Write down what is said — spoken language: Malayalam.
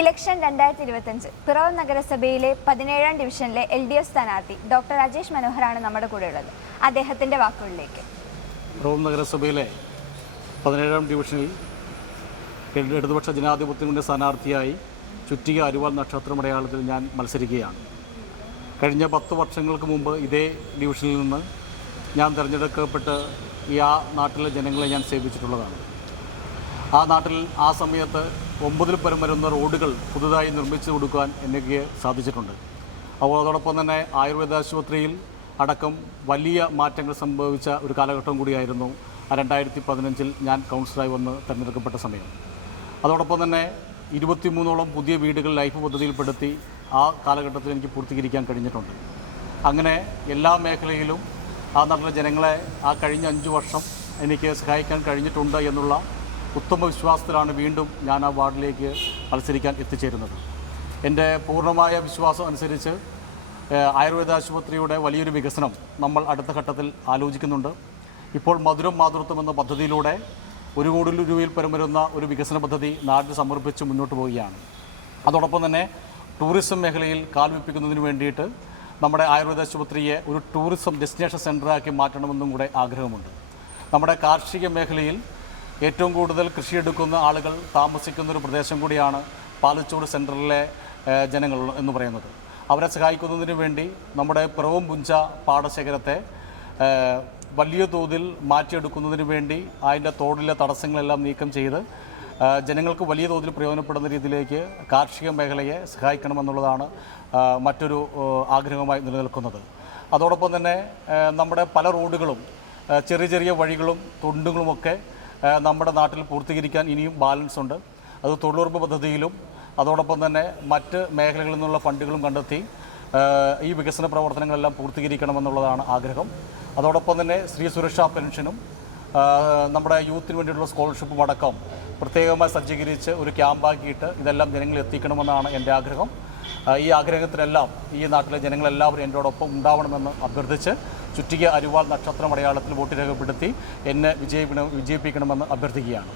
ഇലക്ഷൻ 2025 പിറവം നഗരസഭയിലെ 17ാം ഡിവിഷനിലെ LDF സ്ഥാനാർത്ഥി ഡോക്ടർ രാജേഷ് മനോഹറാണ് നമ്മുടെ കൂടെയുള്ളത്. അദ്ദേഹത്തിൻ്റെ വാക്കുകളിലേക്ക്. പിറവം നഗരസഭയിലെ 17ാം ഡിവിഷനിൽ ഇടതുപക്ഷ ജനാധിപത്യത്തിൻ്റെ സ്ഥാനാർത്ഥിയായി ചുറ്റിക അരുവാൾ നക്ഷത്രമടയാളത്തിൽ ഞാൻ മത്സരിക്കുകയാണ്. കഴിഞ്ഞ 10 വർഷങ്ങൾക്ക് മുമ്പ് ഇതേ ഡിവിഷനിൽ നിന്ന് ഞാൻ തിരഞ്ഞെടുക്കപ്പെട്ട് ആ നാട്ടിലെ ജനങ്ങളെ ഞാൻ സേവിച്ചിട്ടുള്ളതാണ്. ആ നാട്ടിൽ ആ സമയത്ത് 9 പരം വരുന്ന റോഡുകൾ പുതുതായി നിർമ്മിച്ചു കൊടുക്കാൻ എനിക്ക് സാധിച്ചിട്ടുണ്ട്. അതോടൊപ്പം തന്നെ ആയുർവേദ ആശുപത്രിയിൽ അടക്കം വലിയ മാറ്റങ്ങൾ സംഭവിച്ച ഒരു കാലഘട്ടം കൂടിയായിരുന്നു 2015 ഞാൻ കൗൺസിലറായി വന്ന് തിരഞ്ഞെടുക്കപ്പെട്ട സമയം. അതോടൊപ്പം തന്നെ 23ഓളം പുതിയ വീടുകൾ ലൈഫ് പദ്ധതിയിൽപ്പെടുത്തി ആ കാലഘട്ടത്തിൽ എനിക്ക് പൂർത്തീകരിക്കാൻ കഴിഞ്ഞിട്ടുണ്ട്. അങ്ങനെ എല്ലാ മേഖലയിലും ആ നാട്ടിലെ ജനങ്ങളെ ആ കഴിഞ്ഞ 5 വർഷം എനിക്ക് സഹായിക്കാൻ കഴിഞ്ഞിട്ടുണ്ട് എന്നുള്ള ഉത്തമ വിശ്വാസത്തിലാണ് വീണ്ടും ഞാൻ ആ വാർഡിലേക്ക് മത്സരിക്കാൻ എത്തിച്ചേരുന്നത്. എൻ്റെ പൂർണ്ണമായ വിശ്വാസം അനുസരിച്ച് ആയുർവേദ ആശുപത്രിയുടെ വലിയൊരു വികസനം നമ്മൾ അടുത്ത ഘട്ടത്തിൽ ആലോചിക്കുന്നുണ്ട്. ഇപ്പോൾ മധുരം മാതൃത്വം എന്ന പദ്ധതിയിലൂടെ 1 കോടി രൂപയിൽ പരം വരുന്ന ഒരു വികസന പദ്ധതി നാട്ടിൽ സമർപ്പിച്ച് മുന്നോട്ട് പോവുകയാണ്. അതോടൊപ്പം തന്നെ ടൂറിസം മേഖലയിൽ കാൽവെപ്പിക്കുന്നതിന് വേണ്ടിയിട്ട് നമ്മുടെ ആയുർവേദ ആശുപത്രിയെ ഒരു ടൂറിസം ഡെസ്റ്റിനേഷൻ സെൻ്ററാക്കി മാറ്റണമെന്നും കൂടെ ആഗ്രഹമുണ്ട്. നമ്മുടെ കാർഷിക മേഖലയിൽ ഏറ്റവും കൂടുതൽ കൃഷിയെടുക്കുന്ന ആളുകൾ താമസിക്കുന്നൊരു പ്രദേശം കൂടിയാണ് പാലച്ചോട് സെൻറ്ററിലെ ജനങ്ങൾ എന്ന് പറയുന്നത്. അവരെ സഹായിക്കുന്നതിന് വേണ്ടി നമ്മുടെ പിറവം പുഞ്ച പാടശേഖരത്തെ വലിയ തോതിൽ മാറ്റിയെടുക്കുന്നതിന് വേണ്ടി അതിൻ്റെ തോടിലെ തടസ്സങ്ങളെല്ലാം നീക്കം ചെയ്ത് ജനങ്ങൾക്ക് വലിയ തോതിൽ പ്രയോജനപ്പെടുന്ന രീതിയിലേക്ക് കാർഷിക മേഖലയെ സഹായിക്കണമെന്നുള്ളതാണ് മറ്റൊരു ആഗ്രഹമായി നിലനിൽക്കുന്നത്. അതോടൊപ്പം തന്നെ നമ്മുടെ പല റോഡുകളും ചെറിയ ചെറിയ വഴികളും തൊണ്ടുകളുമൊക്കെ നമ്മുടെ നാട്ടിൽ പൂർത്തീകരിക്കാൻ ഇനിയും ബാലൻസ് ഉണ്ട്. അത് തൊഴിലുറപ്പ് പദ്ധതിയിലും അതോടൊപ്പം തന്നെ മറ്റ് മേഖലകളിൽ നിന്നുള്ള ഫണ്ടുകളും കണ്ടെത്തി ഈ വികസന പ്രവർത്തനങ്ങളെല്ലാം പൂർത്തീകരിക്കണമെന്നുള്ളതാണ് ആഗ്രഹം. അതോടൊപ്പം തന്നെ സ്ത്രീ സുരക്ഷാ പെൻഷനും നമ്മുടെ യൂത്തിന് വേണ്ടിയിട്ടുള്ള സ്കോളർഷിപ്പും അടക്കം പ്രത്യേകമായി സജ്ജീകരിച്ച് ഒരു ക്യാമ്പാക്കിയിട്ട് ഇതെല്ലാം ജനങ്ങളിൽ എത്തിക്കണമെന്നാണ് എൻ്റെ ആഗ്രഹം. ഈ ആഗ്രഹത്തിനെല്ലാം ഈ നാട്ടിലെ ജനങ്ങളെല്ലാവരും എന്നോടൊപ്പം ഉണ്ടാവണമെന്ന് അഭ്യർത്ഥിച്ച് ചുറ്റിക അരുവാൾ നക്ഷത്രമടയാളത്തിൽ വോട്ട് രേഖപ്പെടുത്തി എന്നെ വിജയിപ്പിക്കണമെന്ന് അഭ്യർത്ഥിക്കുകയാണ്.